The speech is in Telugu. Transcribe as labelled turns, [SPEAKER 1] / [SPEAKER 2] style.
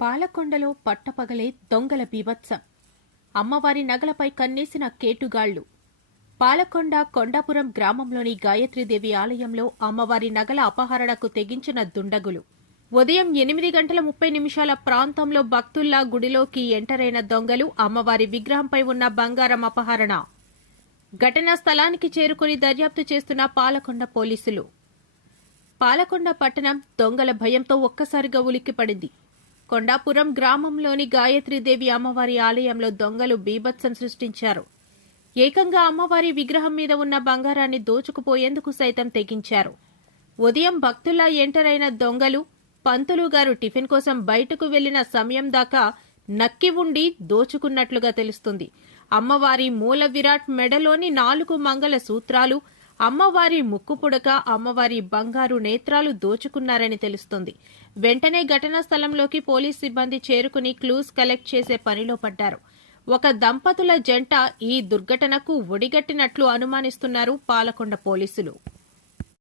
[SPEAKER 1] పాలకొండలో పట్టపగలే దొంగల బీభత్సం. అమ్మవారి నగలపై కన్నేసిన కేటుగాళ్ళు పాలకొండ కొండాపురం గ్రామంలోని గాయత్రీదేవి ఆలయంలో అమ్మవారి నగల అపహరణకు తెగించిన దుండగులు. ఉదయం ఎనిమిది గంటల ముప్పై నిమిషాల ప్రాంతంలో భక్తుల్లా గుడిలోకి ఎంటరైన దొంగలు అమ్మవారి విగ్రహంపై ఉన్న బంగారం అపహరణ. ఘటనా స్థలానికి చేరుకుని దర్యాప్తు చేస్తున్న పాలకొండ పోలీసులు. పాలకొండ పట్టణం దొంగల భయంతో ఒక్కసారిగా ఉలిక్కిపడింది. కొండాపురం గ్రామంలోని గాయత్రీదేవి అమ్మవారి ఆలయంలో దొంగలు బీభత్సం సృష్టించారు. ఏకంగా అమ్మవారి విగ్రహం మీద ఉన్న బంగారాన్ని దోచుకుపోయేందుకు సైతం తెగించారు. ఉదయం భక్తుల్లా ఎంటర్ అయిన దొంగలు పంతులు గారు టిఫిన్ కోసం బయటకు వెళ్ళిన సమయం దాకా నక్కి ఉండి దోచుకున్నట్లుగా తెలుస్తుంది. అమ్మవారి మూల విరాట్ మెడలోని నాలుగు మంగళ సూత్రాలు అమ్మవారి ముక్కు పుడక అమ్మవారి బంగారు నేత్రాలు దోచుకున్నారని తెలుస్తుంది. వెంటనే ఘటనా స్థలంలోకి పోలీస్ సిబ్బంది చేరుకుని క్లూస్ కలెక్ట్ చేసే పనిలో పడ్డారు. ఒక దంపతుల జంట ఈ దుర్ఘటనకు ఒడిగట్టినట్లు అనుమానిస్తున్నారు పాలకొండ పోలీసులు.